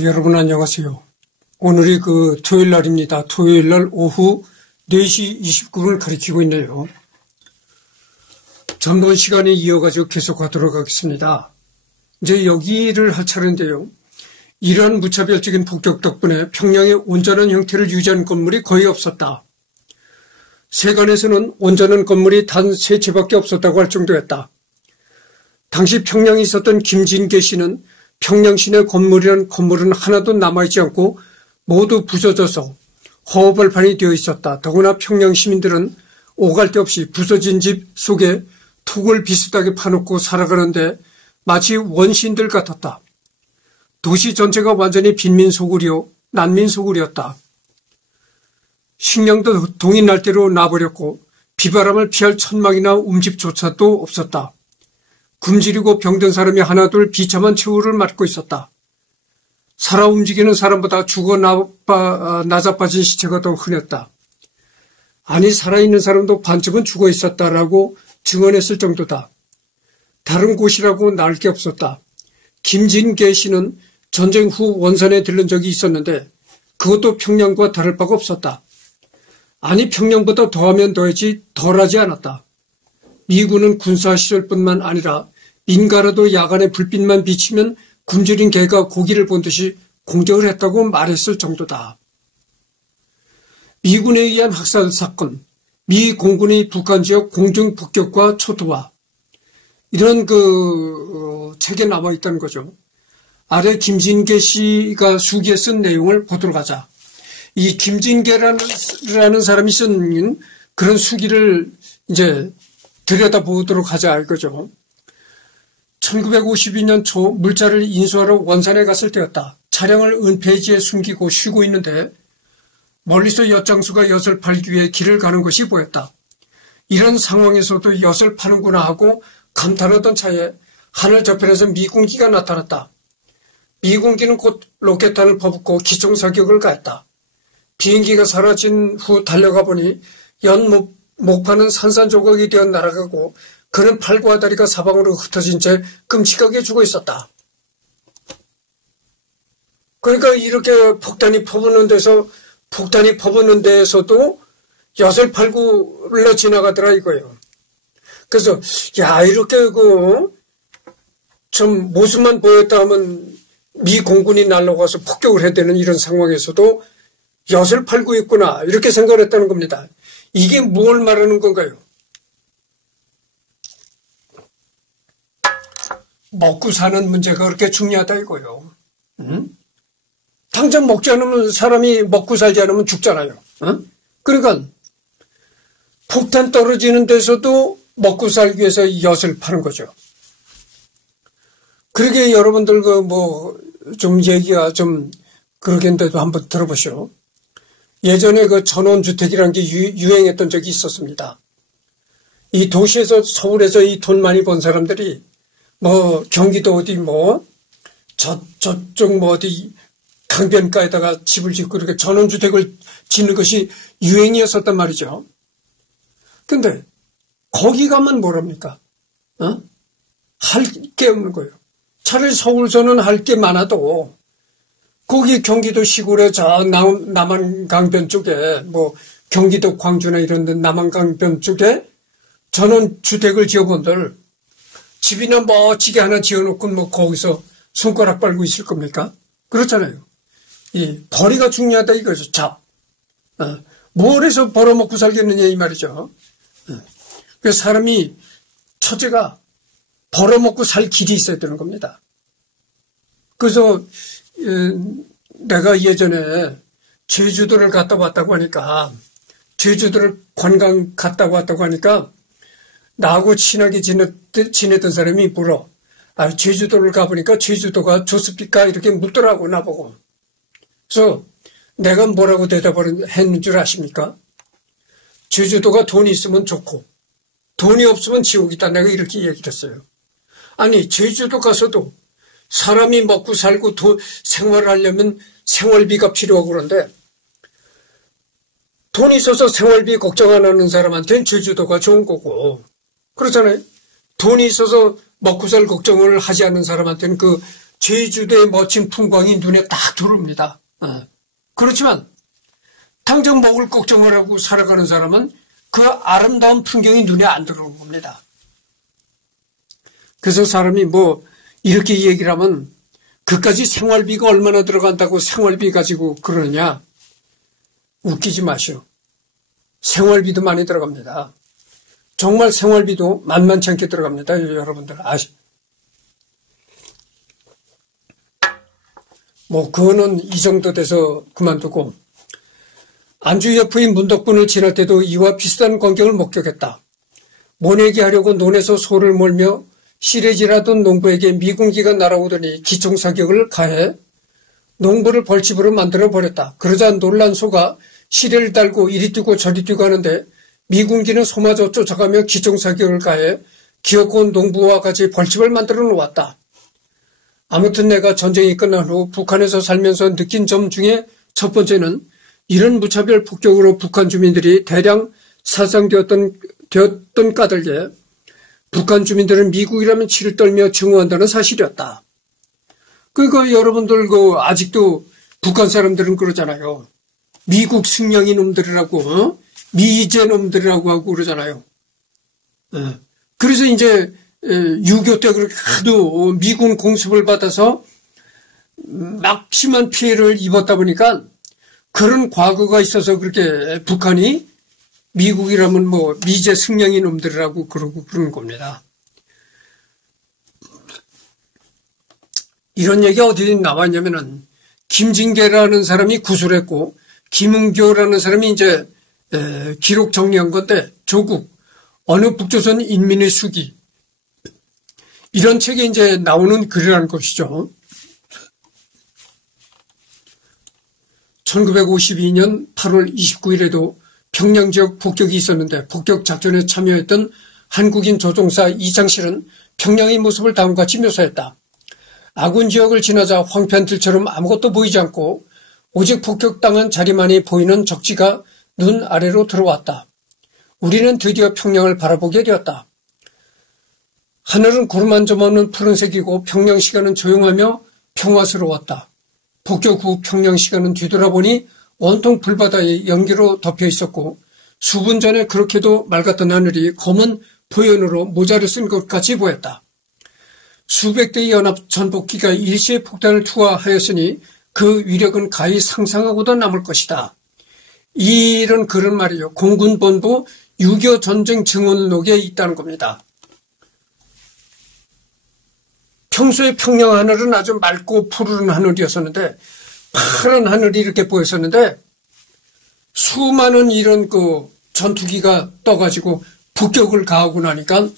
여러분 안녕하세요. 오늘이 토요일 날입니다. 토요일 날 오후 4시 29분을 가리키고 있네요. 전번 시간에 이어가지고 계속하도록 하겠습니다. 이제 여기를 할 차례인데요. 이러한 무차별적인 폭격 덕분에 평양의 온전한 형태를 유지한 건물이 거의 없었다. 세간에서는 온전한 건물이 단 3채밖에 없었다고 할 정도였다. 당시 평양에 있었던 김진계 씨는 평양 시내 건물이란 건물은 하나도 남아있지 않고 모두 부서져서 허벌판이 되어 있었다. 더구나 평양 시민들은 오갈 데 없이 부서진 집 속에 톡을 비슷하게 파놓고 살아가는데 마치 원시인들 같았다. 도시 전체가 완전히 빈민 소굴이요 난민 소굴이었다. 식량도 동이 날대로 나버렸고 비바람을 피할 천막이나 움집조차도 없었다. 굶주리고 병든 사람이 하나둘 비참한 최후를 맞고 있었다. 살아 움직이는 사람보다 죽어 나자빠진 시체가 더 흔했다. 아니 살아있는 사람도 반쯤은 죽어 있었다라고 증언했을 정도다. 다른 곳이라고 나을 게 없었다. 김진계 씨는 전쟁 후 원산에 들른 적이 있었는데 그것도 평양과 다를 바가 없었다. 아니 평양보다 더하면 더하지 덜하지 않았다. 미군은 군사시설뿐만 아니라 민가라도 야간에 불빛만 비치면 굶주린 개가 고기를 본 듯이 공격을 했다고 말했을 정도다. 미군에 의한 학살 사건, 미 공군의 북한 지역 공중 폭격과 초토화 이런 책에 남아 있다는 거죠. 아래 김진계 씨가 수기에 쓴 내용을 보도록 하자. 이 김진계라는 사람이 쓴 그런 수기를 이제 들여다보도록 하자 이거죠. 1952년 초 물자를 인수하러 원산에 갔을 때였다. 차량을 은폐지에 숨기고 쉬고 있는데 멀리서 엿장수가 엿을 팔기 위해 길을 가는 것이 보였다. 이런 상황에서도 엿을 파는구나 하고 감탄하던 차에 하늘 저편에서 미군기가 나타났다. 미군기는 곧 로켓탄을 퍼붓고 기총사격을 가했다. 비행기가 사라진 후 달려가 보니 엿 목파는 산산조각이 되어 날아가고 그는 팔과 다리가 사방으로 흩어진 채 끔찍하게 죽어 있었다. 그러니까 이렇게 폭탄이 퍼붓는 데에서도 엿을 팔고 흘러 지나가더라 이거예요. 그래서 이렇게 좀 모습만 보였다 하면 미 공군이 날아가서 폭격을 해야 되는 이런 상황에서도 엿을 팔고 있구나 이렇게 생각을 했다는 겁니다. 이게 뭘 말하는 건가요? 먹고 사는 문제가 그렇게 중요하다 이거요. 당장 먹지 않으면 사람이 먹고 살지 않으면 죽잖아요. 그러니까 폭탄 떨어지는 데서도 먹고 살기 위해서 엿을 파는 거죠. 그러게 여러분들 좀 얘기가 좀 그러겠는데도 한번 들어보시오. 예전에 전원주택이라는 게 유행했던 적이 있었습니다. 이 도시에서 서울에서 이 돈 많이 번 사람들이 경기도 어디 저쪽 어디 강변가에다가 집을 짓고 이렇게 전원주택을 짓는 것이 유행이었었단 말이죠. 근데 거기 가면 뭐랍니까? 할 게 없는 거예요. 차라리 서울서는 할 게 많아도 거기 경기도 시골에 저 남한강변 쪽에 경기도 광주나 이런 데 남한강변 쪽에 전원주택을 지어본들 집이나 멋지게 하나 지어놓고 거기서 손가락 빨고 있을 겁니까? 그렇잖아요. 이 벌이가 중요하다 이거죠. 뭘 해서 벌어먹고 살겠느냐 이 말이죠. 그래서 사람이 첫째가 벌어먹고 살 길이 있어야 되는 겁니다. 그래서 내가 예전에 제주도를 갔다 왔다고 하니까 제주도를 관광 갔다 왔다고 하니까 나하고 친하게 지내던 사람이 물어. 제주도를 가보니까 제주도가 좋습니까? 이렇게 묻더라고 나보고. 그래서 내가 뭐라고 대답을 했는 줄 아십니까? 제주도가 돈이 있으면 좋고 돈이 없으면 지옥이다. 내가 이렇게 얘기를 했어요. 아니 제주도 가서도 사람이 먹고 살고 생활을 하려면 생활비가 필요하고 그런데 돈이 있어서 생활비 걱정 안 하는 사람한테는 제주도가 좋은 거고 그렇잖아요. 돈이 있어서 먹고 살 걱정을 하지 않는 사람한테는 제주도의 멋진 풍광이 눈에 딱 들어옵니다. 그렇지만 당장 먹을 걱정을 하고 살아가는 사람은 그 아름다운 풍경이 눈에 안 들어오는 겁니다. 그래서 사람이 뭐 이렇게 얘기를 하면 그까지 생활비가 얼마나 들어간다고 생활비 가지고 그러냐. 웃기지 마시오. 생활비도 많이 들어갑니다. 정말 생활비도 만만치 않게 들어갑니다. 여러분들 뭐 그거는 이 정도 돼서 그만두고, 안주 옆의 문덕분을 지날 때도 이와 비슷한 광경을 목격했다. 모내기 하려고 논에서 소를 몰며 시래질하던 농부에게 미군기가 날아오더니 기총사격을 가해 농부를 벌집으로 만들어버렸다. 그러자 놀란 소가 시래를 달고 이리 뛰고 저리 뛰고 하는데 미군기는 소마저 쫓아가며 기총사격을 가해 기어코 농부와 같이 벌집을 만들어 놓았다. 아무튼 내가 전쟁이 끝난 후 북한에서 살면서 느낀 점 중에 첫 번째는 이런 무차별 폭격으로 북한 주민들이 대량 살상되었던 까닭에 북한 주민들은 미국이라면 치를 떨며 증오한다는 사실이었다. 그러니까 여러분들 아직도 북한 사람들은 그러잖아요. 미국 승냥이 놈들이라고, 미제 놈들이라고 하고 그러잖아요. 그래서 이제 6.25 때 그렇게 하도 미군 공습을 받아서 막심한 피해를 입었다 보니까 그런 과거가 있어서 그렇게 북한이 미국이라면 뭐 미제 승냥이 놈들이라고 그러고 그러는 겁니다. 이런 얘기가 어디 나왔냐면은 김진계라는 사람이 구술했고 김은교라는 사람이 이제 기록 정리한 건데, 조국 어느 북조선 인민의 수기, 이런 책에 이제 나오는 글이라는 것이죠. 1952년 8월 29일에도 평양 지역 폭격이 있었는데 폭격 작전에 참여했던 한국인 조종사 이창실은 평양의 모습을 다음과 같이 묘사했다. 아군 지역을 지나자 황폐한 들처럼 아무것도 보이지 않고 오직 폭격당한 자리만이 보이는 적지가 눈 아래로 들어왔다. 우리는 드디어 평양을 바라보게 되었다. 하늘은 구름 한 점 없는 푸른색이고 평양 시간은 조용하며 평화스러웠다. 폭격 후 평양 시간은 뒤돌아보니 온통 불바다에 연기로 덮여 있었고 수분 전에 그렇게도 맑았던 하늘이 검은 포연으로 모자를 쓴 것 같이 보였다. 수백 대의 연합 전복기가 일시에 폭탄을 투하하였으니 그 위력은 가히 상상하고도 남을 것이다. 이런 글은 말이요, 공군본부 6.25 전쟁 증언록에 있다는 겁니다. 평소에 평양 하늘은 아주 맑고 푸르른 하늘이었었는데, 파란 하늘이 이렇게 보였었는데, 수많은 이런 전투기가 떠가지고 폭격을 가하고 나니까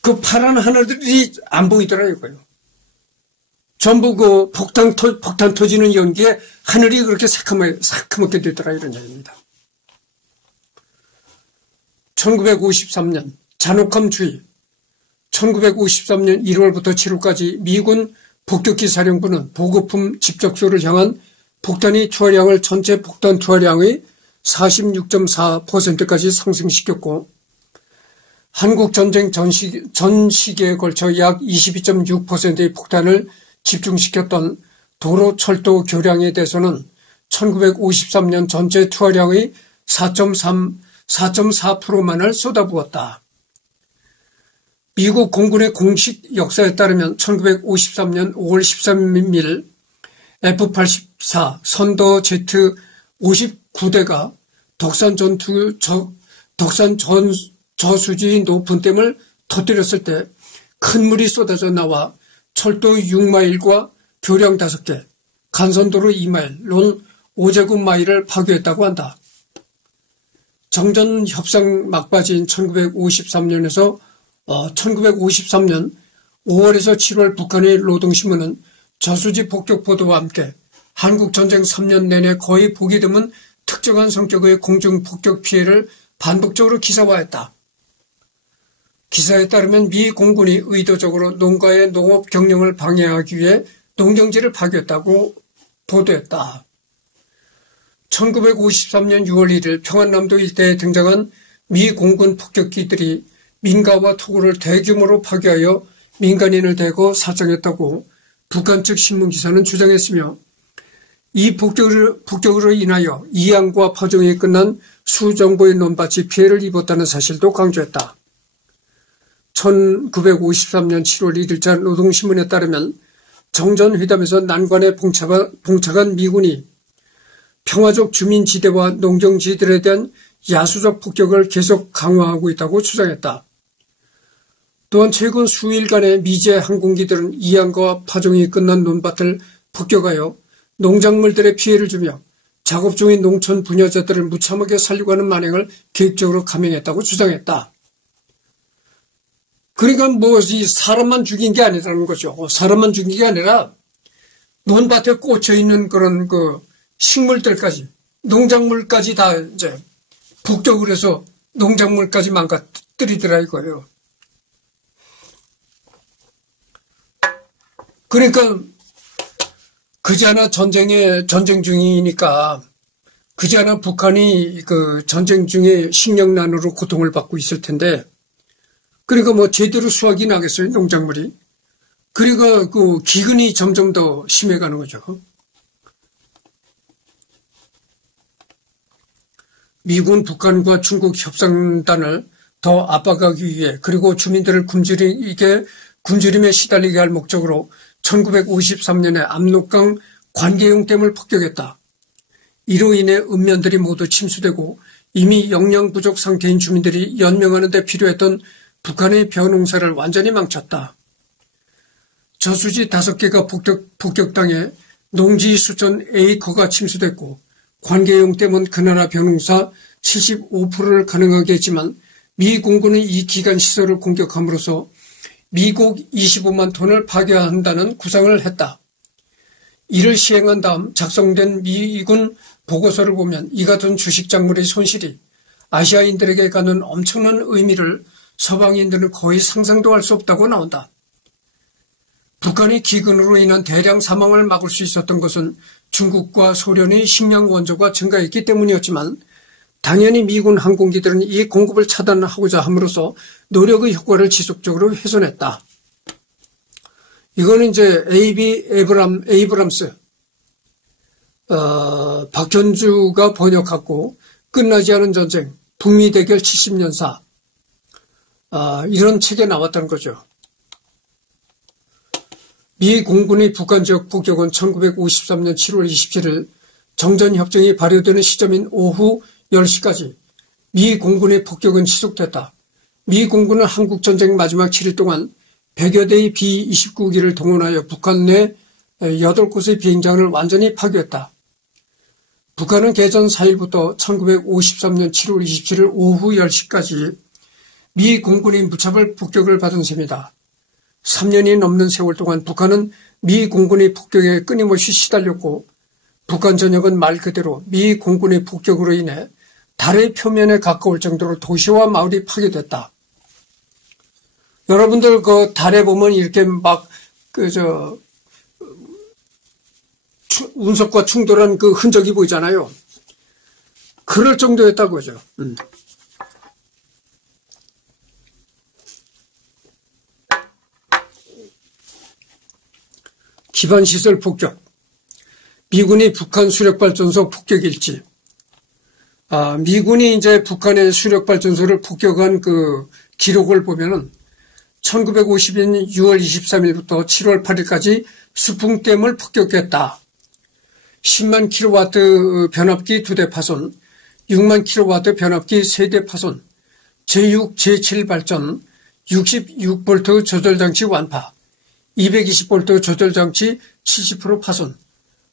그 파란 하늘들이 안 보이더라고요. 전부 폭탄 터지는 연기에 하늘이 그렇게 새카맣게 되더라, 이런 얘기입니다. 1953년 잔혹함 주의. 1953년 1월부터 7월까지 미군 폭격기 사령부는 보급품 집적소를 향한 폭탄의 투하량을 전체 폭탄 투하량의 46.4%까지 상승시켰고, 한국 전쟁 전 시기에 걸쳐 약 22.6%의 폭탄을 집중시켰던 도로 철도 교량에 대해서는 1953년 전체 투하량의 4.4%만을 쏟아부었다. 미국 공군의 공식 역사에 따르면 1953년 5월 13일 F-84 선더 제트 59대가 덕산 저수지 높은 댐을 터뜨렸을 때 큰 물이 쏟아져 나와 철도 6마일과 교량 5개, 간선도로 2마일, 론 5제곱마일을 파괴했다고 한다. 정전 협상 막바지인 1953년에서 1953년 5월에서 7월 북한의 노동신문은 저수지 폭격 보도와 함께 한국 전쟁 3년 내내 거의 보기 드문 특정한 성격의 공중 폭격 피해를 반복적으로 기사화했다. 기사에 따르면 미 공군이 의도적으로 농가의 농업 경영을 방해하기 위해 농경지를 파괴했다고 보도했다. 1953년 6월 1일 평안남도 일대에 등장한 미 공군 폭격기들이 민가와 토구를 대규모로 파괴하여 민간인을 대거 살상했다고 북한 측 신문기사는 주장했으며 이 북격으로 인하여 이양과 파종이 끝난 수정보의 논밭이 피해를 입었다는 사실도 강조했다. 1953년 7월 1일자 노동신문에 따르면 정전회담에서 난관에 봉착한 미군이 평화적 주민지대와 농경지들에 대한 야수적 폭격을 계속 강화하고 있다고 주장했다. 또한 최근 수일간의 미제 항공기들은 이양과 파종이 끝난 논밭을 폭격하여 농작물들의 피해를 주며 작업 중인 농촌 부녀자들을 무참하게 살리고 하는 만행을 계획적으로 감행했다고 주장했다. 그러니까 이 사람만 죽인 게 아니라는 거죠. 사람만 죽인 게 아니라 논밭에 꽂혀 있는 그런 식물들까지, 농작물까지 다 이제 폭격을 해서 농작물까지 망가뜨리더라 이거예요. 그러니까 그자나 전쟁 중이니까 그자나 북한이 전쟁 중에 식량난으로 고통을 받고 있을 텐데, 그러니까 제대로 수확이 나겠어요, 농작물이. 그러니까 기근이 점점 더 심해가는 거죠. 미군, 북한과 중국 협상단을 더 압박하기 위해, 그리고 주민들을 굶주림에 시달리게 할 목적으로 1953년에 압록강 관계용 댐을 폭격했다. 이로 인해 읍면들이 모두 침수되고 이미 영양 부족 상태인 주민들이 연명하는 데 필요했던 북한의 벼농사를 완전히 망쳤다. 저수지 5개가 폭격당해 농지 수천 에이커가 침수됐고, 관계용 댐은 그 나라 벼농사 75%를 가능하게 했지만 미 공군은 이 기간 시설을 공격함으로써 미국 25만 톤을 파괴한다는 구상을 했다. 이를 시행한 다음 작성된 미군 보고서를 보면 이 같은 주식작물의 손실이 아시아인들에게 갖는 엄청난 의미를 서방인들은 거의 상상도 할 수 없다고 나온다. 북한이 기근으로 인한 대량 사망을 막을 수 있었던 것은 중국과 소련의 식량 원조가 증가했기 때문이었지만, 당연히 미군 항공기들은 이 공급을 차단하고자 함으로써 노력의 효과를 지속적으로 훼손했다. 이거는 이제 에이브람스, 박현주가 번역하고 끝나지 않은 전쟁, 북미 대결 70년사, 이런 책에 나왔다는 거죠. 미 공군의 북한 지역 폭격은 1953년 7월 27일 정전협정이 발효되는 시점인 오후 10시까지 미 공군의 폭격은 지속됐다. 미 공군은 한국전쟁 마지막 7일 동안 100여 대의 B-29기를 동원하여 북한 내 8곳의 비행장을 완전히 파괴했다. 북한은 개전 4일부터 1953년 7월 27일 오후 10시까지 미 공군의 무차별 폭격을 받은 셈이다. 3년이 넘는 세월 동안 북한은 미 공군의 폭격에 끊임없이 시달렸고, 북한 전역은 말 그대로 미 공군의 폭격으로 인해 달의 표면에 가까울 정도로 도시와 마을이 파괴됐다. 여러분들 달에 보면 이렇게 운석과 충돌한 흔적이 보이잖아요. 그럴 정도였다고죠. 기반시설 폭격. 미군이 북한 수력발전소 폭격 일지. 미군이 이제 북한의 수력발전소를 폭격한 기록을 보면은 1952년 6월 23일부터 7월 8일까지 수풍댐을 폭격했다. 10만 킬로와트 변압기 2대 파손, 6만 킬로와트 변압기 3대 파손, 제6, 제7 발전, 66볼트 조절장치 완파, 220볼트 조절장치 70% 파손,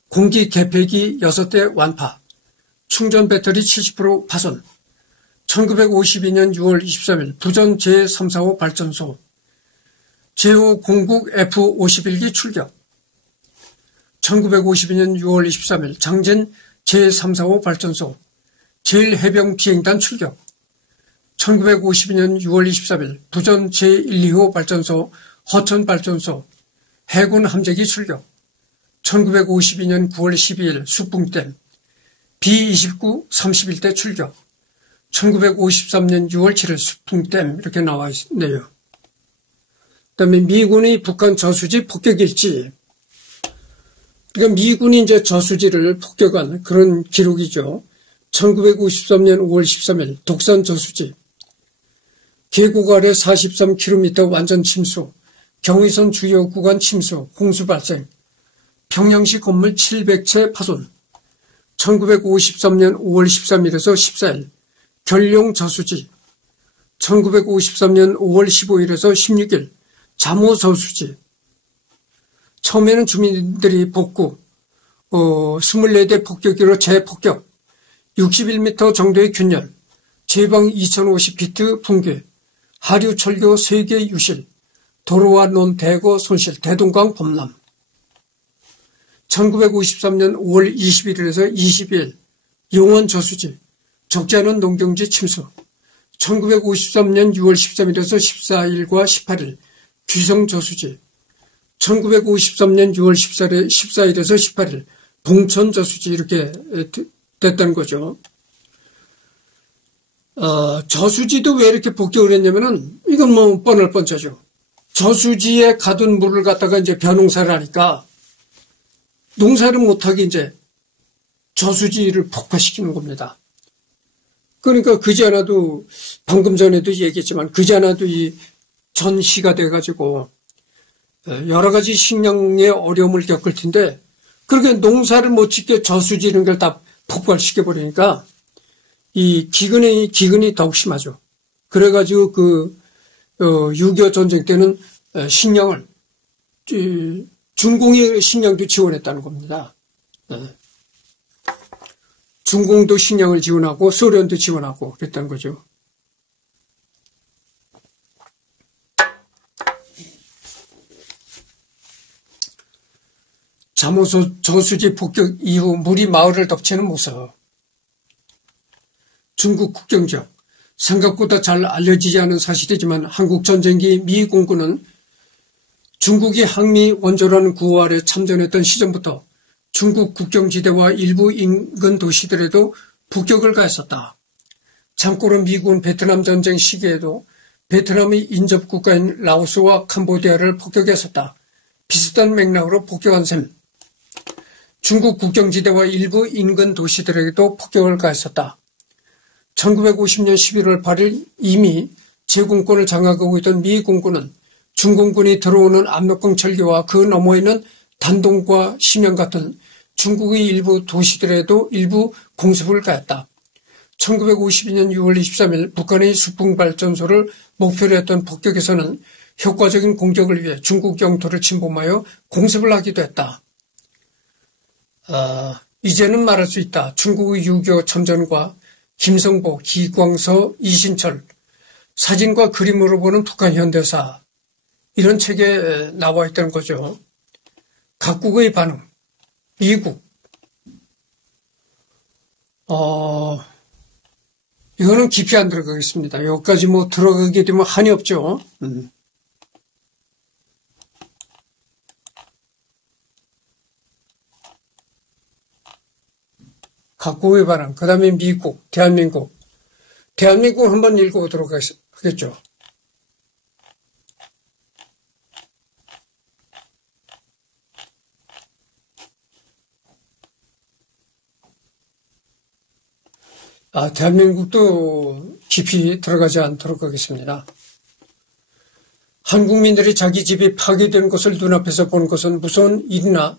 공기 개폐기 6대 완파, 충전 배터리 70% 파손, 1952년 6월 23일 부전 제345 발전소, 제5 공국 F-51기 출격, 1952년 6월 23일 장진 제345 발전소, 제1해병 비행단 출격, 1952년 6월 23일 부전 제125 발전소, 허천 발전소, 해군 함재기 출격, 1952년 9월 12일 수풍댐, B-29 31대 출격, 1953년 6월 7일 수풍댐 이렇게 나와 있네요. 그다음에 미군의 북한 저수지 폭격일지. 그러니까 미군이 이제 저수지를 폭격한 그런 기록이죠. 1953년 5월 13일 독산 저수지. 계곡 아래 43km 완전 침수, 경의선 주요 구간 침수, 홍수 발생, 평양시 건물 700채 파손. 1953년 5월 13일에서 14일 결룡 저수지. 1953년 5월 15일에서 16일 잠호 저수지. 처음에는 주민들이 복구, 24대 폭격기로 재폭격, 61m 정도의 균열, 제방 2050피트 붕괴, 하류 철교 3개 유실, 도로와 논 대거 손실, 대동강 범람. 1953년 5월 21일에서 22일 용원 저수지, 적지 않은 농경지 침수. 1953년 6월 13일에서 14일과 18일 귀성 저수지. 1953년 6월 14일에서 18일 봉천 저수지. 이렇게 됐다는 거죠. 저수지도 왜 이렇게 폭격을 했냐면은 이건 뭐 뻔할 뻔짜죠. 저수지에 가둔 물을 갖다가 이제 벼농사를 하니까 농사를 못하게 이제 저수지를 폭파시키는 겁니다. 그러니까 그지않아도 방금 전에도 얘기했지만 그지않아도 이 전시가 돼가지고 여러 가지 식량의 어려움을 겪을 텐데 그렇게 농사를 못 짓게 저수지 이런 걸 다 폭발시켜버리니까 이 기근이 더욱 심하죠. 그래가지고 6.25 전쟁 때는 식량을 중공이 식량도 지원했다는 겁니다. 중공도 식량을 지원하고 소련도 지원하고 그랬다는 거죠. 잠호 저수지 폭격 이후 물이 마을을 덮치는 모습. 중국 국경 지역. 생각보다 잘 알려지지 않은 사실이지만 한국 전쟁기 미 공군은 중국이 항미 원조라는 구호 아래 참전했던 시점부터 중국 국경지대와 일부 인근 도시들에도 폭격을 가했었다. 참고로 미국은 베트남 전쟁 시기에도 베트남의 인접국가인 라오스와 캄보디아를 폭격했었다. 비슷한 맥락으로 폭격한 셈. 중국 국경지대와 일부 인근 도시들에게도 폭격을 가했었다. 1950년 11월 8일 이미 제공권을 장악하고 있던 미 공군은 중공군이 들어오는 압록강 철교와 그 너머에 있는 단동과 심양 같은 중국의 일부 도시들에도 일부 공습을 가했다. 1952년 6월 23일 북한의 수풍발전소를 목표로 했던 폭격에서는 효과적인 공격을 위해 중국 영토를 침범하여 공습을 하기도 했다. 이제는 말할 수 있다. 중국의 6.25 참전과 김성보, 기광서, 이신철, 사진과 그림으로 보는 북한 현대사 이런 책에 나와 있다는 거죠. 각국의 반응, 미국. 이거는 깊이 안 들어가겠습니다. 여기까지 뭐 들어가게 되면 한이 없죠. 각국의 반응, 그 다음에 미국, 대한민국. 대한민국 한번 읽어보도록 하겠죠. 대한민국도 깊이 들어가지 않도록 하겠습니다. 한국민들이 자기 집이 파괴되는 것을 눈앞에서 보는 것은 무서운 일이나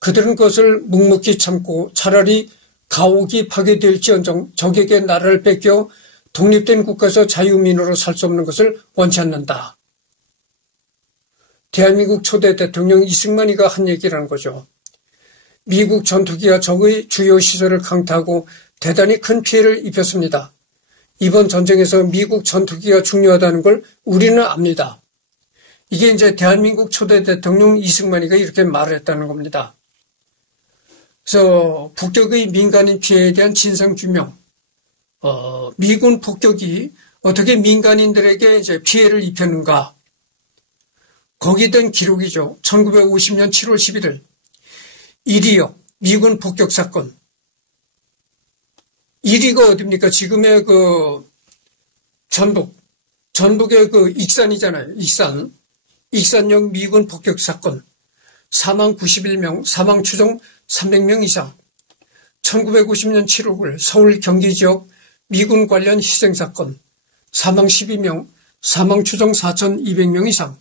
그들은 그것을 묵묵히 참고 차라리 가옥이 파괴될지언정 적에게 나라를 뺏겨 독립된 국가에서 자유민으로 살 수 없는 것을 원치 않는다. 대한민국 초대 대통령 이승만이가 한 얘기라는 거죠. 미국 전투기가 적의 주요 시설을 강타하고 대단히 큰 피해를 입혔습니다. 이번 전쟁에서 미국 전투기가 중요하다는 걸 우리는 압니다. 이게 이제 대한민국 초대 대통령 이승만이가 이렇게 말을 했다는 겁니다. 그래서 북격의 민간인 피해에 대한 진상규명, 미군 폭격이 어떻게 민간인들에게 이제 피해를 입혔는가. 거기에 대한 기록이죠. 1950년 7월 11일 이리역 미군 폭격 사건. 이리가 어딥니까? 지금의 전북의 익산이잖아요. 익산역 미군 폭격 사건. 사망 91명, 사망 추정 300명 이상. 1950년 7월 서울 경기 지역 미군 관련 희생사건 사망 12명, 사망 추정 4,200명 이상.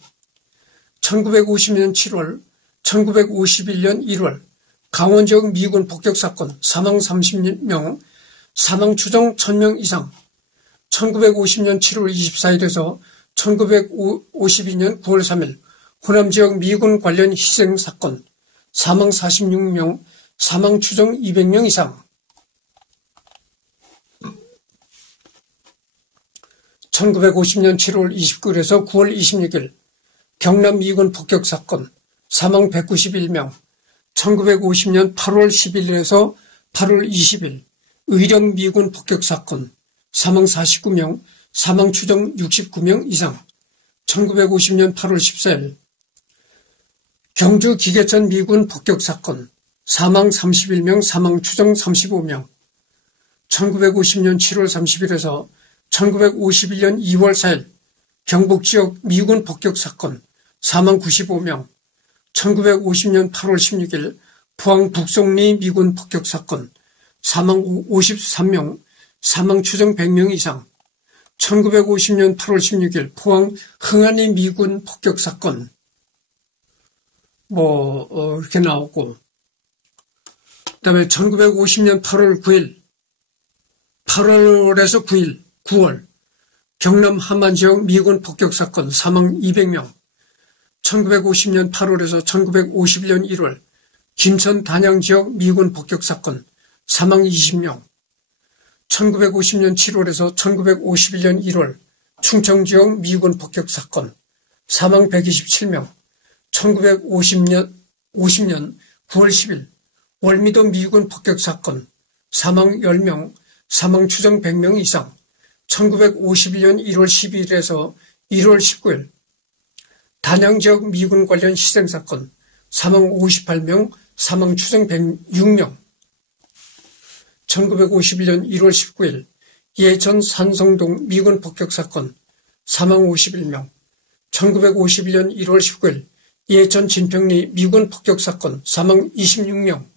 1950년 7월, 1951년 1월 강원 지역 미군 폭격사건 사망 30명, 사망 추정 1,000명 이상. 1950년 7월 24일에서 1952년 9월 3일 호남 지역 미군 관련 희생사건 사망 46명, 사망 추정 200명 이상. 1950년 7월 29일에서 9월 26일 경남 미군 폭격사건 사망 191명. 1950년 8월 11일에서 8월 20일 의령 미군 폭격사건 사망 49명, 사망 추정 69명 이상. 1950년 8월 14일 경주 기계천 미군 폭격사건 사망 31명, 사망 추정 35명. 1950년 7월 30일에서 1951년 2월 4일 경북지역 미군 폭격사건 사망 95명. 1950년 8월 16일 포항 북송리 미군 폭격사건 사망 53명, 사망 추정 100명 이상. 1950년 8월 16일 포항 흥안리 미군 폭격사건 이렇게 나오고, 그다음에 1950년 8월 9일 8월에서 9일 9월 경남 함안 지역 미군 폭격사건 사망 200명. 1950년 8월에서 1951년 1월 김천 단양 지역 미군 폭격사건 사망 20명. 1950년 7월에서 1951년 1월 충청 지역 미군 폭격사건 사망 127명. 1950년 9월 10일 월미도 미군 폭격사건 사망 10명, 사망 추정 100명 이상. 1951년 1월 12일에서 1월 19일 단양 지역 미군 관련 희생사건 사망 58명, 사망 추정 106명. 1951년 1월 19일 예천 산성동 미군 폭격사건 사망 51명. 1951년 1월 19일 예천 진평리 미군 폭격사건 사망 26명.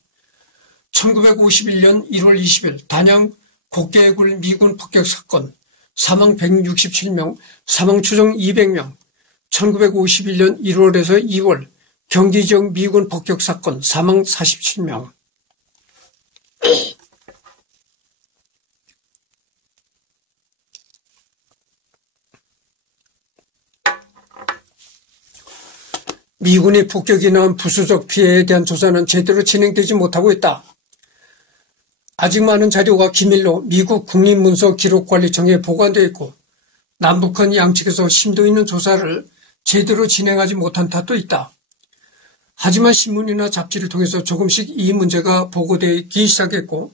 1951년 1월 20일 단양 곡계굴 미군 폭격사건 사망 167명, 사망 추정 200명. 1951년 1월에서 2월 경기 지역 미군 폭격사건 사망 47명. 미군의 폭격이 낳은 부수적 피해에 대한 조사는 제대로 진행되지 못하고 있다. 아직 많은 자료가 기밀로 미국 국립문서기록관리청에 보관되어 있고 남북한 양측에서 심도 있는 조사를 제대로 진행하지 못한 탓도 있다. 하지만 신문이나 잡지를 통해서 조금씩 이 문제가 보고되기 시작했고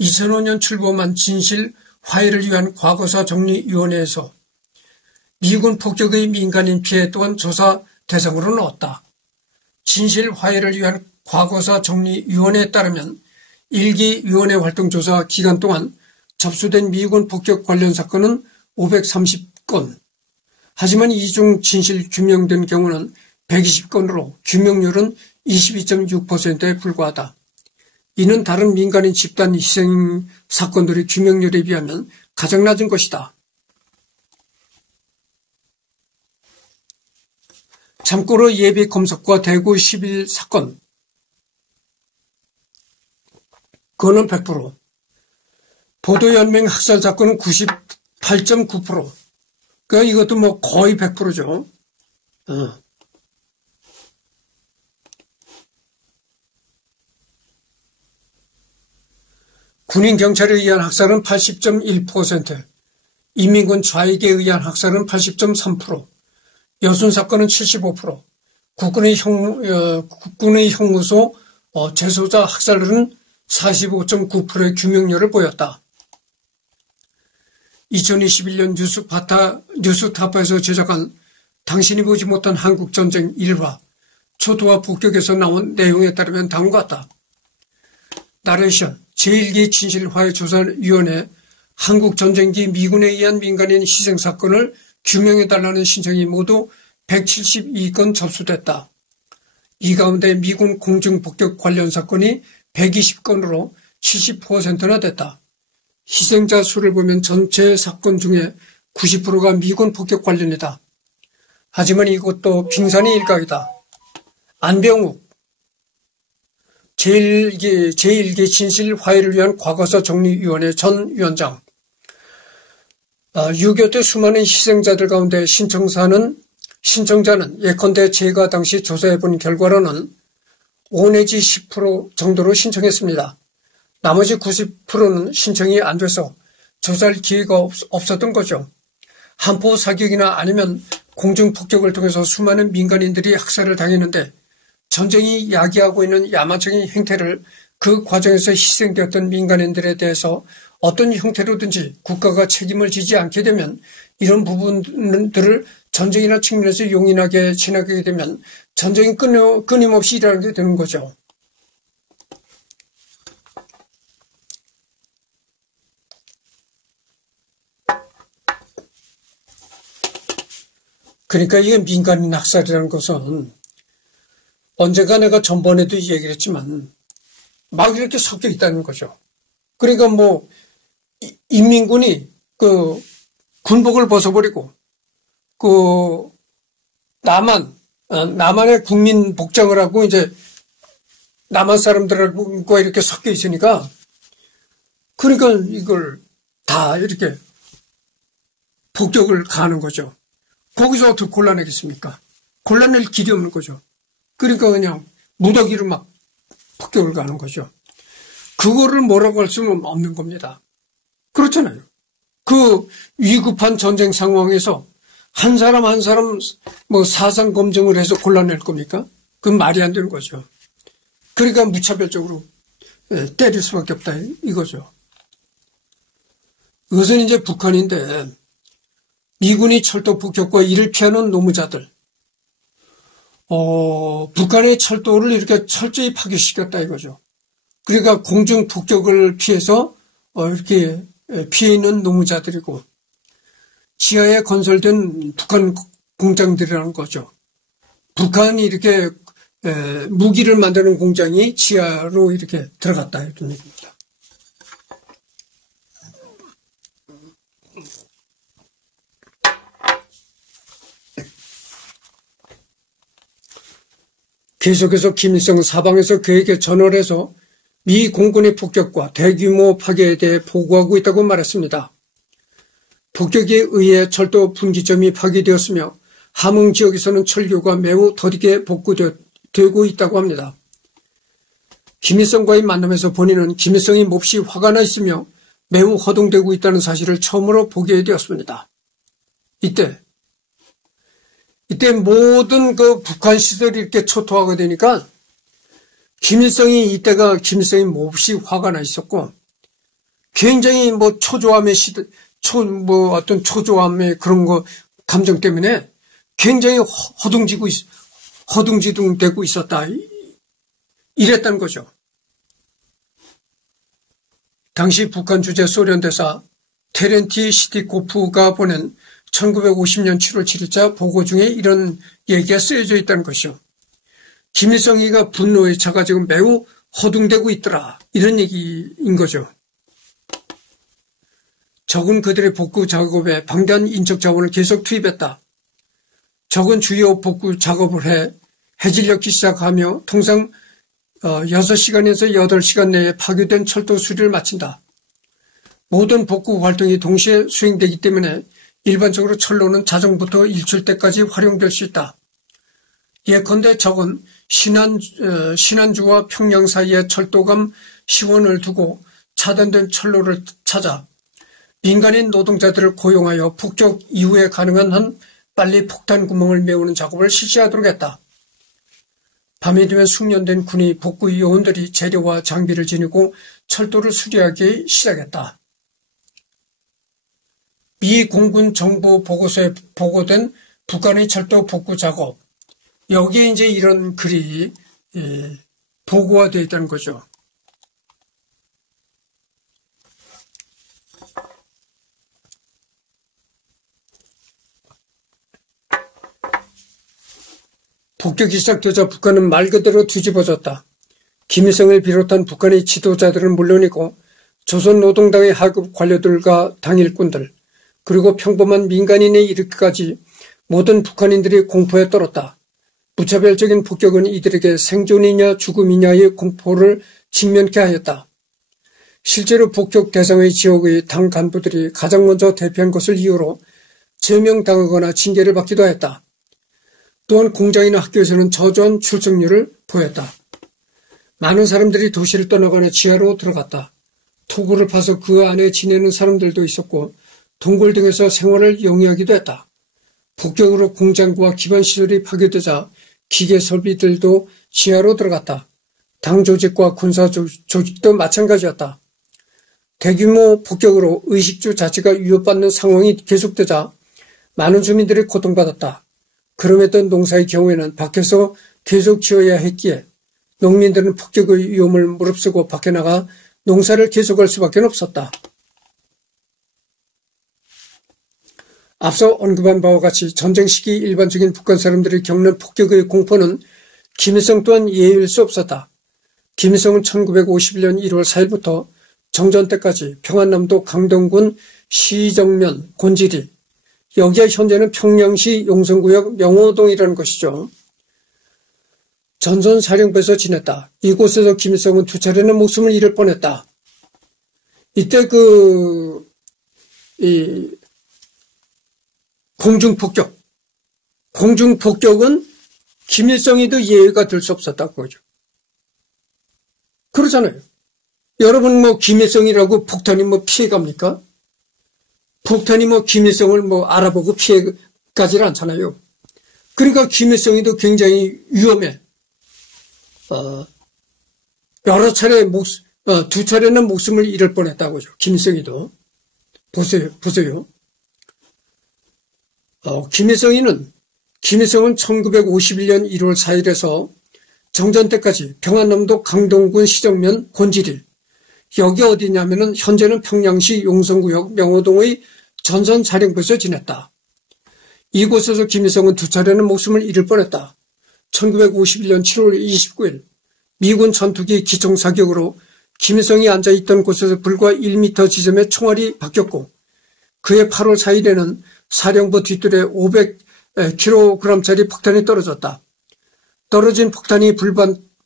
2005년 출범한 진실 화해를 위한 과거사 정리위원회에서 미군 폭격의 민간인 피해 또한 조사 대상으로 넣었다. 진실 화해를 위한 과거사 정리위원회에 따르면 1기 위원회 활동조사 기간 동안 접수된 미군 폭격 관련 사건은 530건. 하지만 이 중 진실 규명된 경우는 120건으로 규명률은 22.6%에 불과하다. 이는 다른 민간인 집단 희생 사건들의 규명률에 비하면 가장 낮은 것이다. 참고로 예비 검색과 대구 10일 사건 그거는 100%. 보도연맹 학살 사건은 98.9%. 그러니까 이것도 거의 100%죠. 군인 경찰에 의한 학살은 80.1%, 이민군 좌익에 의한 학살은 80.3%, 여순 사건은 75%, 국군의 형무소 재소자 학살률은 45.9%의 규명률을 보였다. 2021년 뉴스타파에서 제작한 당신이 보지 못한 한국전쟁 1화 초토화 폭격에서 나온 내용에 따르면 다음과 같다. 나레이션 제1기 진실화해조사위원회 한국전쟁기 미군에 의한 민간인 희생사건을 규명해달라는 신청이 모두 172건 접수됐다. 이 가운데 미군 공중폭격 관련 사건이 120건으로 70%나 됐다. 희생자 수를 보면 전체 사건 중에 90%가 미군 폭격 관련이다. 하지만 이것도 빙산의 일각이다. 안병욱 제1기 진실 화해를 위한 과거사 정리위원회 전 위원장. 6.25 때 수많은 희생자들 가운데 신청자는 예컨대 제가 당시 조사해본 결과로는 5 내지 10% 정도로 신청했습니다. 나머지 90%는 신청이 안 돼서 조사할 기회가 없었던 거죠. 한포 사격이나 아니면 공중폭격을 통해서 수많은 민간인들이 학살을 당했는데 전쟁이 야기하고 있는 야만적인 행태를 그 과정에서 희생되었던 민간인들에 대해서 어떤 형태로든지 국가가 책임을 지지 않게 되면 이런 부분들을 전쟁이나 측면에서 용인하게 지나가게 되면 전쟁이 끊임없이 일어나게 되는 거죠. 그러니까 이게 민간인 학살이라는 것은 언젠가 내가 전번에도 얘기를 했지만 막 이렇게 섞여 있다는 거죠. 그러니까 뭐 인민군이 그 군복을 벗어버리고 그 남한의 국민 복장을 하고 이제 남한 사람들과 이렇게 섞여 있으니까 그러니까 이걸 다 이렇게 폭격을 가하는 거죠. 거기서 어떻게 골라내겠습니까? 골라낼 길이 없는 거죠. 그러니까 그냥 무더기로 막 폭격을 가하는 거죠. 그거를 뭐라고 할 수는 없는 겁니다. 그렇잖아요. 그 위급한 전쟁 상황에서 한 사람 한 사람 뭐 사상 검증을 해서 골라낼 겁니까? 그건 말이 안 되는 거죠. 그러니까 무차별적으로 때릴 수밖에 없다 이거죠. 이것은 이제 북한인데 미군이 철도 폭격과 이를 피하는 노무자들, 북한의 철도를 이렇게 철저히 파괴시켰다 이거죠. 그러니까 공중 폭격을 피해서 이렇게 피해 있는 노무자들이고 지하에 건설된 북한 공장들이라는 거죠. 북한이 이렇게 무기를 만드는 공장이 지하로 이렇게 들어갔다 이런 얘기입니다. 계속해서 김일성은 사방에서 그에게 전화를 해서 미 공군의 폭격과 대규모 파괴에 대해 보고하고 있다고 말했습니다. 폭격에 의해 철도 분기점이 파괴되었으며 함흥 지역에서는 철교가 매우 더디게 복구되고 있다고 합니다. 김일성과의 만남에서 본인은 김일성이 몹시 화가 나 있으며 매우 허둥대고 있다는 사실을 처음으로 보게 되었습니다. 이때 모든 그 북한 시설이 이렇게 초토화가 되니까 김일성이 몹시 화가 나 있었고 굉장히 뭐 어떤 초조함의 그런 거 감정 때문에 굉장히 허둥지둥되고 있었다. 이랬다는 거죠. 당시 북한 주재 소련 대사 테렌티 시티코프가 보낸 1950년 7월 7일자 보고 중에 이런 얘기가 쓰여져 있다는 것이요. 김일성이가 분노에 차가지고 매우 허둥대고 있더라. 이런 얘기인 거죠. 적은 그들의 복구 작업에 방대한 인적 자원을 계속 투입했다. 적은 주요 복구 작업을 해 해질녘이 시작하며 통상 6시간에서 8시간 내에 파괴된 철도 수리를 마친다. 모든 복구 활동이 동시에 수행되기 때문에 일반적으로 철로는 자정부터 일출 때까지 활용될 수 있다. 예컨대 적은 신안주와 평양 사이에 철도감 시원을 두고 차단된 철로를 찾아 민간인 노동자들을 고용하여 폭격 이후에 가능한 한 빨리 폭탄 구멍을 메우는 작업을 실시하도록 했다. 밤이 되면 숙련된 군이 복구 요원들이 재료와 장비를 지니고 철도를 수리하기 시작했다. 미 공군 정부 보고서에 보고된 북한의 철도 복구 작업, 여기에 이제 이런 글이 보고가 되어 있다는 거죠. 폭격이 시작되자 북한은 말 그대로 뒤집어졌다. 김일성을 비롯한 북한의 지도자들은 물론이고 조선노동당의 하급 관료들과 당일꾼들 그리고 평범한 민간인에 이르기까지 모든 북한인들이 공포에 떨었다. 무차별적인 폭격은 이들에게 생존이냐 죽음이냐의 공포를 직면케 하였다. 실제로 폭격 대상의 지역의 당 간부들이 가장 먼저 대피한 것을 이유로 제명당하거나 징계를 받기도 했다. 또한 공장이나 학교에서는 저조한 출석률을 보였다. 많은 사람들이 도시를 떠나거나 지하로 들어갔다. 토구를 파서 그 안에 지내는 사람들도 있었고 동굴 등에서 생활을 영위하기도 했다. 폭격으로 공장과 기반시설이 파괴되자 기계 설비들도 지하로 들어갔다. 당 조직과 군사 조직도 마찬가지였다. 대규모 폭격으로 의식주 자체가 위협받는 상황이 계속되자 많은 주민들이 고통받았다. 그럼에도 농사의 경우에는 밖에서 계속 지어야 했기에 농민들은 폭격의 위험을 무릅쓰고 밖에 나가 농사를 계속할 수밖에 없었다. 앞서 언급한 바와 같이 전쟁 시기 일반적인 북한 사람들이 겪는 폭격의 공포는 김일성 또한 예외일 수 없었다. 김일성은 1951년 1월 4일부터 정전 때까지 평안남도 강동군 시정면 곤지리, 여기에 현재는 평양시 용성구역 명호동이라는 것이죠. 전선사령부에서 지냈다. 이곳에서 김일성은 두 차례는 목숨을 잃을 뻔했다. 이때 공중폭격은 김일성이도 예외가 될 수 없었다 그거죠. 그러잖아요. 여러분 김일성이라고 폭탄이 피해갑니까? 폭탄이 김일성을 알아보고 피해가지는 않잖아요. 그러니까 김일성이도 굉장히 위험해. 여러 차례 두 차례는 목숨을 잃을 뻔했다고죠. 김일성이도. 보세요. 김일성은 1951년 1월 4일에서 정전 때까지 평안남도 강동군 시정면 곤지리, 여기 어디냐면은 현재는 평양시 용성구역 명호동의 전선사령부에서 지냈다. 이곳에서 김일성은 두 차례는 목숨을 잃을 뻔했다. 1951년 7월 29일 미군 전투기 기총사격으로 김일성이 앉아있던 곳에서 불과 1m 지점에 총알이 박혔고 그해 8월 4일에는 사령부 뒷뜰에 500kg짜리 폭탄이 떨어졌다. 떨어진 폭탄이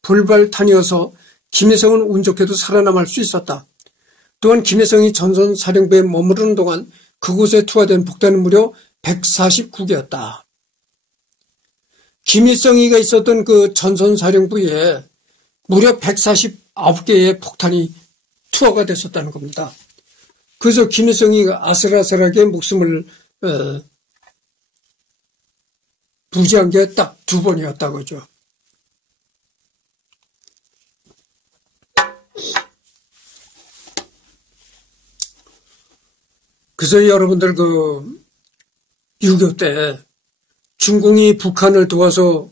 불발탄이어서 김일성은 운 좋게도 살아남을 수 있었다. 또한 김일성이 전선사령부에 머무르는 동안 그곳에 투하된 폭탄은 무려 149개였다. 김일성이가 있었던 그 전선사령부에 무려 149개의 폭탄이 투하가 됐었다는 겁니다. 그래서 김일성이 아슬아슬하게 목숨을 부지한 게 딱 2번이었다고 하죠. 그래서 여러분들 6.25 때 중공이 북한을 도와서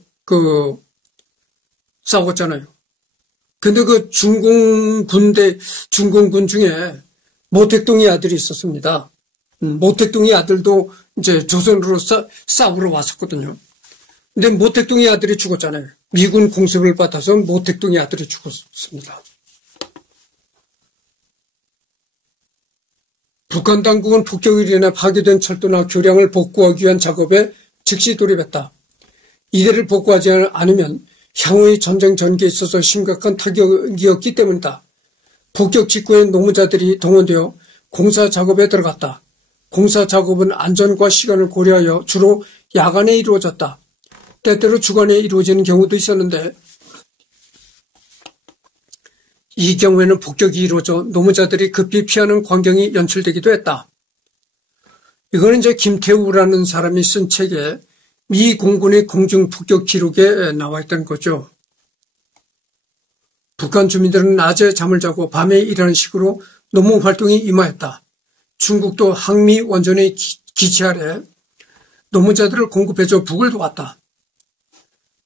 싸웠잖아요. 근데 중공군 중에 모택동의 아들이 있었습니다. 모택동의 아들도 이제 조선으로 싸우러 왔었거든요. 근데 모택동의 아들이 죽었잖아요. 미군 공습을 받아서 모택동의 아들이 죽었습니다. 북한 당국은 폭격으로 인해 파괴된 철도나 교량을 복구하기 위한 작업에 즉시 돌입했다. 이들을 복구하지 않으면 향후의 전쟁 전개에 있어서 심각한 타격이었기 때문이다. 폭격 직후에 노무자들이 동원되어 공사 작업에 들어갔다. 공사 작업은 안전과 시간을 고려하여 주로 야간에 이루어졌다. 때때로 주간에 이루어지는 경우도 있었는데 이 경우에는 폭격이 이루어져 노무자들이 급히 피하는 광경이 연출되기도 했다. 이거는 이제 김태우라는 사람이 쓴 책에 미 공군의 공중폭격 기록에 나와 있던 거죠. 북한 주민들은 낮에 잠을 자고 밤에 일하는 식으로 노무 활동에 임하였다. 중국도 항미 원전의 기치 아래 노무자들을 공급해줘 북을 도왔다.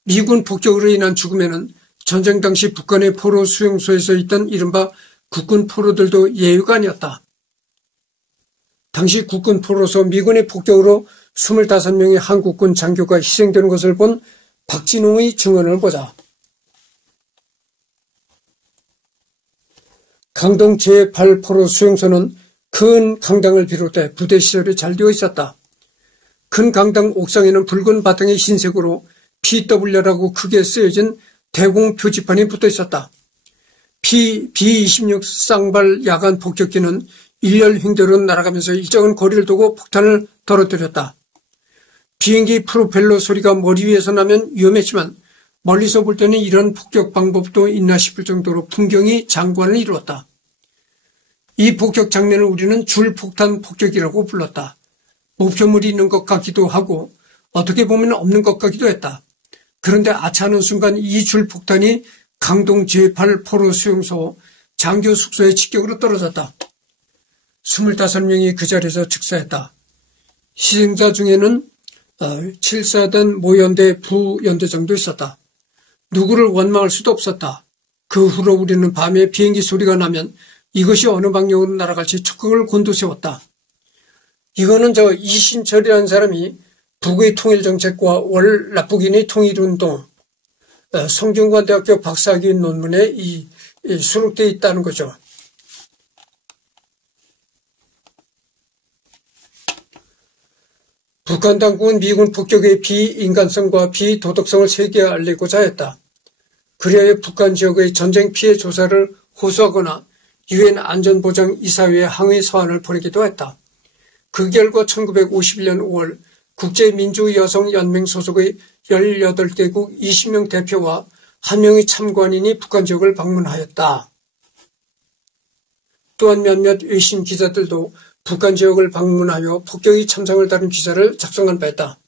미군 폭격으로 인한 죽음에는 전쟁 당시 북한의 포로 수용소에서 있던 이른바 국군 포로들도 예외가 아니었다. 당시 국군 포로서 미군의 폭격으로 25명의 한국군 장교가 희생되는 것을 본 박진홍의 증언을 보자. 강동 제8포로 수용소는 큰 강당을 비롯해 부대 시설이 잘 되어 있었다. 큰 강당 옥상에는 붉은 바탕의 흰색으로 PW라고 크게 쓰여진 대공 표지판이 붙어 있었다. B-26 쌍발 야간 폭격기는 일렬 횡대로 날아가면서 일정한 거리를 두고 폭탄을 떨어뜨렸다. 비행기 프로펠러 소리가 머리 위에서 나면 위험했지만 멀리서 볼 때는 이런 폭격 방법도 있나 싶을 정도로 풍경이 장관을 이루었다. 이 폭격 장면을 우리는 줄폭탄 폭격이라고 불렀다. 목표물이 있는 것 같기도 하고 어떻게 보면 없는 것 같기도 했다. 그런데 아차하는 순간 이 줄폭탄이 강동 제8포로 수용소 장교 숙소의 직격으로 떨어졌다. 25명이 그 자리에서 즉사했다. 희생자 중에는 7사단 모연대 부연대장도 있었다. 누구를 원망할 수도 없었다. 그 후로 우리는 밤에 비행기 소리가 나면 이것이 어느 방향으로 날아갈지 촉각을 곤두세웠다. 이거는 이신철이라는 사람이 북의 통일정책과 월 납북인의 통일운동 성균관대학교 박사학위 논문에 수록되어 있다는 거죠. 북한 당국은 미군 폭격의 비인간성과 비도덕성을 세계에 알리고자 했다. 그리하여 북한 지역의 전쟁 피해 조사를 호소하거나 유엔 안전보장이사회에 항의 서한을 보내기도 했다. 그 결과 1951년 5월 국제민주여성연맹 소속의 18개국 20명 대표와 1명의 참관인이 북한 지역을 방문하였다. 또한 몇몇 외신 기자들도 북한 지역을 방문하여 폭격의 참상을 다룬 기사를 작성한 바 있다.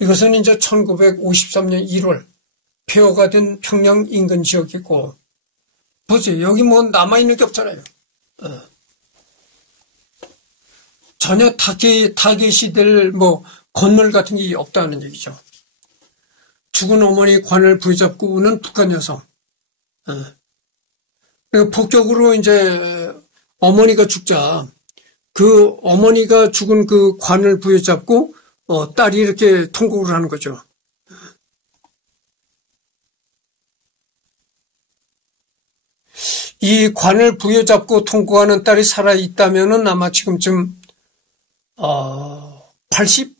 이것은 이제 1953년 1월 폐허가 된 평양 인근 지역이고, 보세요. 여기 뭐 남아있는 게 없잖아요. 전혀 타겟이 될 건물 같은 게 없다는 얘기죠. 죽은 어머니 관을 부여잡고 우는 북한 여성. 폭격으로 이제 어머니가 죽자 그 어머니가 죽은 그 관을 부여잡고 딸이 이렇게 통곡을 하는 거죠. 이 관을 부여잡고 통곡하는 딸이 살아있다면은 아마 지금쯤 80한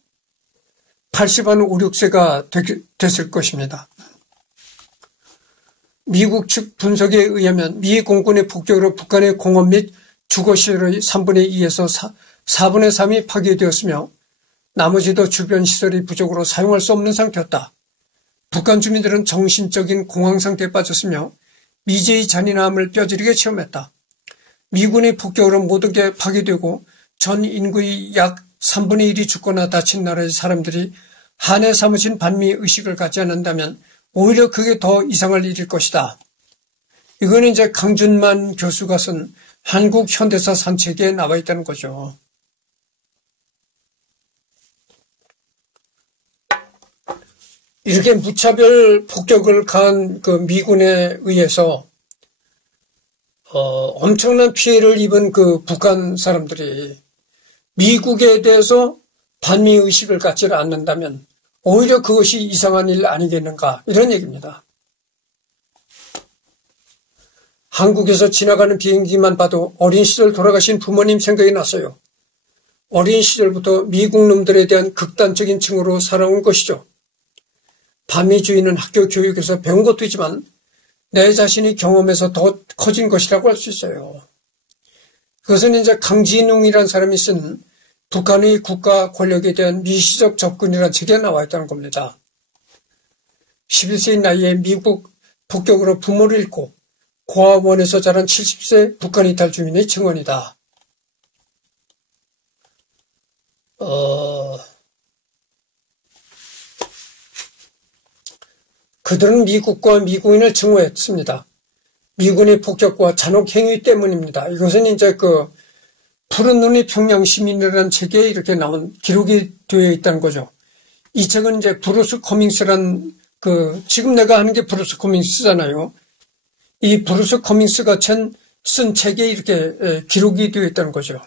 5, 6세가 됐을 것입니다. 미국 측 분석에 의하면 미 공군의 폭격으로 북한의 공업 및 주거시설의 3분의 2에서 4분의 3이 파괴되었으며 나머지도 주변 시설이 부족으로 사용할 수 없는 상태였다. 북한 주민들은 정신적인 공황 상태에 빠졌으며 미제의 잔인함을 뼈저리게 체험했다. 미군의 폭격으로 모든 게 파괴되고 전 인구의 약 3분의 1이 죽거나 다친 나라의 사람들이 한해 사무친 반미의식을 갖지 않는다면 오히려 그게 더 이상할 일일 것이다. 이건 이제 강준만 교수가 쓴 한국 현대사 산책에 나와 있다는 거죠. 이렇게 무차별 폭격을 가한 그 미군에 의해서 엄청난 피해를 입은 그 북한 사람들이 미국에 대해서 반미의식을 갖지 않는다면 오히려 그것이 이상한 일 아니겠는가, 이런 얘기입니다. 한국에서 지나가는 비행기만 봐도 어린 시절 돌아가신 부모님 생각이 났어요. 어린 시절부터 미국 놈들에 대한 극단적인 층으로 살아온 것이죠. 반미주의는 학교 교육에서 배운 것도 있지만 내 자신이 경험해서 더 커진 것이라고 할 수 있어요. 그것은 이제 강진웅이라는 사람이 쓴 북한의 국가 권력에 대한 미시적 접근이라는 책에 나와 있다는 겁니다. 11세의 나이에 미국 폭격으로 부모를 잃고 고아원에서 자란 70세 북한 이탈 주민의 증언이다. 그들은 미국과 미국인을 증오했습니다. 미군의 폭격과 잔혹 행위 때문입니다. 이것은 이제 그 푸른 눈의 평양 시민이라는 책에 이렇게 나온 기록이 되어 있다는 거죠. 이 책은 이제 브루스 커밍스란 지금 내가 하는 게 브루스 커밍스잖아요. 이 브루스 커밍스가 쓴 책에 이렇게 기록이 되어 있다는 거죠.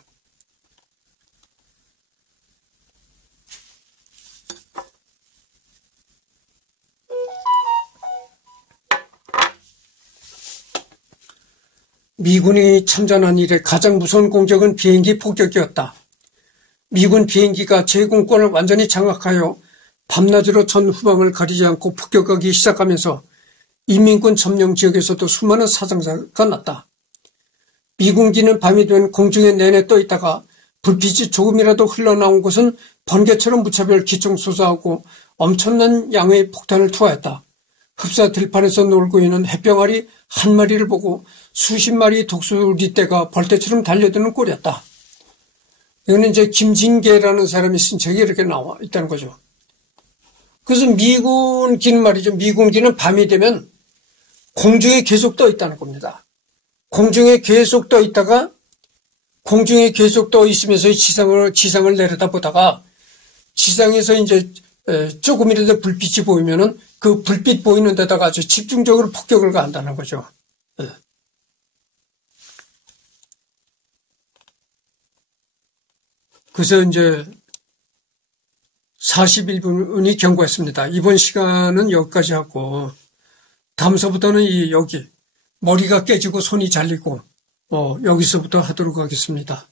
미군이 참전한 이래 가장 무서운 공격은 비행기 폭격이었다. 미군 비행기가 제공권을 완전히 장악하여 밤낮으로 전 후방을 가리지 않고 폭격하기 시작하면서 인민군 점령 지역에서도 수많은 사상자가 났다. 미군기는 밤이 되면 공중에 내내 떠 있다가 불빛이 조금이라도 흘러나온 곳은 번개처럼 무차별 기총 쏘사하고 엄청난 양의 폭탄을 투하했다. 흡사 들판에서 놀고 있는 햇병아리 한 마리를 보고 수십 마리의 독수리떼가 벌떼처럼 달려드는 꼴이었다. 이거는 이제 김진계라는 사람이 쓴 책이 이렇게 나와 있다는 거죠. 그래서 미군기는 말이죠. 미군기는 밤이 되면 공중에 계속 떠 있다는 겁니다. 공중에 계속 떠 있다가 공중에 계속 떠 있으면서 지상을 내려다보다가 지상에서 이제 조금이라도 불빛이 보이면은 그 불빛 보이는 데다가 아주 집중적으로 폭격을 가한다는 거죠. 그래서 이제 41분이 경고했습니다. 이번 시간은 여기까지 하고 다음서부터는 여기 머리가 깨지고 손이 잘리고 여기서부터 하도록 하겠습니다.